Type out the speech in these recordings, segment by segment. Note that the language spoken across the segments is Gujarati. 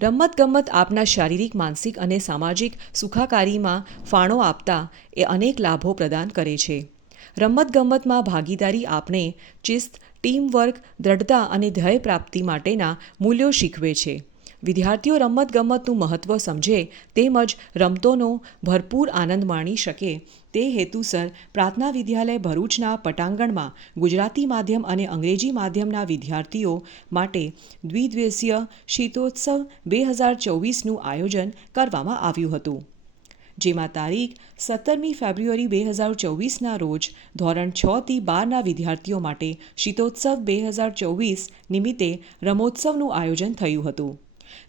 રમતગમત આપના શારીરિક, માનસિક અને સામાજિક સુખાકારીમાં ફાળો આપતા એ અનેક લાભો પ્રદાન કરે છે. રમતગમતમાં ભાગીદારી આપણે શિસ્ત, ટીમવર્ક, દ્રઢતા અને ધ્યેય પ્રાપ્તિ માટેના મૂલ્યો શીખવે છે. વિદ્યાર્થીઓ રમતગમતનું મહત્ત્વ સમજે તેમજ રમતોનો ભરપૂર આનંદ માણી શકે તે હેતુસર પ્રાર્થના વિદ્યાલય ભરૂચના પટાંગણમાં ગુજરાતી માધ્યમ અને અંગ્રેજી માધ્યમના વિદ્યાર્થીઓ માટે દ્વિદિવસીય શીતોત્સવ 2024નું આયોજન કરવામાં આવ્યું હતું, જેમાં તારીખ 17મી ફેબ્રુઆરી 2024ના રોજ ધોરણ 6થી 12ના વિદ્યાર્થીઓ માટે શીતોત્સવ 2024 નિમિત્તે રમોત્સવનું આયોજન થયું હતું,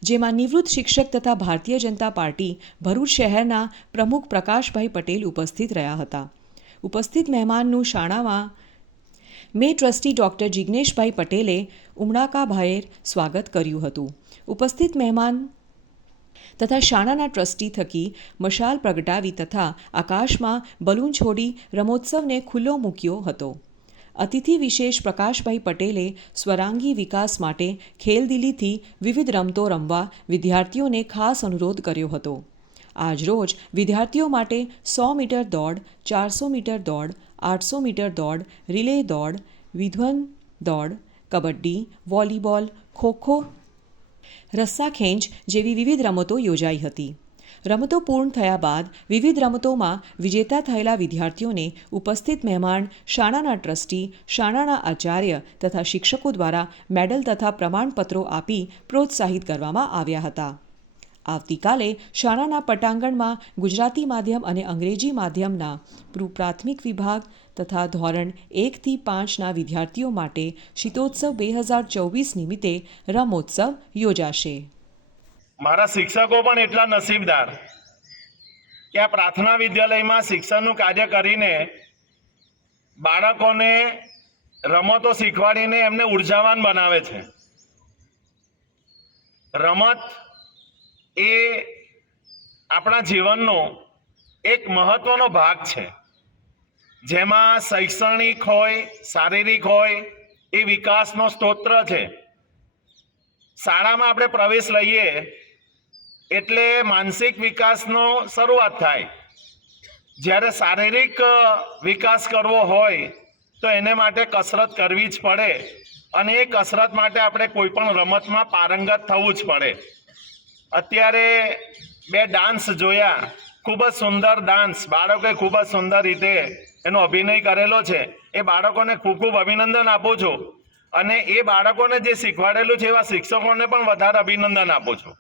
જેમાં નિવૃત્ત શિક્ષક તથા ભારતીય જનતા પાર્ટી ભરૂચ શહેરના પ્રમુખ પ્રકાશભાઈ પટેલ ઉપસ્થિત રહ્યા હતા. ઉપસ્થિત મહેમાનનું શાળામાં મેં ટ્રસ્ટી ડૉક્ટર જિજ્ઞેશભાઈ પટેલે ઉમળકાભેર સ્વાગત કર્યું હતું. ઉપસ્થિત મહેમાન તથા શાળાના ટ્રસ્ટી થકી મશાલ પ્રગટાવી તથા આકાશમાં બલૂન છોડી રમોત્સવને ખુલ્લો મૂક્યો હતો. અતિથિ વિશેષ પ્રકાશભાઈ પટેલે સ્વરાંગી વિકાસ માટે ખેલદિલીથી વિવિધ રમતો રમવા વિદ્યાર્થીઓને ખાસ અનુરોધ કર્યો હતો. આજરોજ વિદ્યાર્થીઓ માટે 100 મીટર દોડ, 400 મીટર દોડ, 800 મીટર દોડ, રિલે દોડ, વિધ્વન દોડ, કબડ્ડી, વોલીબોલ, ખોખો, રસ્સાખેંચ જેવી વિવિધ રમતો યોજાઈ હતી. રમતો પૂર્ણ થયા બાદ વિવિધ રમતોમાં વિજેતા થયેલા વિદ્યાર્થીઓને ઉપસ્થિત મહેમાન, શાળાના ટ્રસ્ટી, શાળાના આચાર્ય તથા શિક્ષકો દ્વારા મેડલ તથા પ્રમાણપત્રો આપી પ્રોત્સાહિત કરવામાં આવ્યા હતા. આવતીકાલે શાળાના પટાંગણમાં ગુજરાતી માધ્યમ અને અંગ્રેજી માધ્યમના પ્રાથમિક વિભાગ તથા ધોરણ 1થી 5ના વિદ્યાર્થીઓ માટે શીતોત્સવ 2024 નિમિત્તે રમોત્સવ યોજાશે. મારા શિક્ષકો પણ એટલા નસીબદાર કે આ પ્રાર્થના વિદ્યાલયમાં શિક્ષણનું કાર્ય કરીને બાળકોને રમતો શીખવાડીને એમને ઉર્જાવાન બનાવે છે. રમત એ આપણા જીવનનો એક મહત્વનો ભાગ છે, જેમાં શૈક્ષણિક હોય, શારીરિક હોય એ વિકાસનો સ્ત્રોત છે. શાળામાં આપણે પ્રવેશ લઈએ એટલે માનસિક વિકાસનો શરૂઆત થાય. જ્યારે શારીરિક વિકાસ કરવો હોય તો એને માટે કસરત કરવી જ પડે અને એ કસરત માટે આપણે કોઈ પણ રમતમાં પારંગત થવું જ પડે. અત્યારે 2 ડાન્સ જોયા, ખૂબ જ સુંદર ડાન્સ, બાળકોએ ખૂબ જ સુંદર રીતે એનો અભિનય કરેલો છે. એ બાળકોને ખૂબ ખૂબ અભિનંદન આપું છું અને એ બાળકોને જે શીખવાડેલું છે એવા શિક્ષકોને પણ વધારે અભિનંદન આપું છું.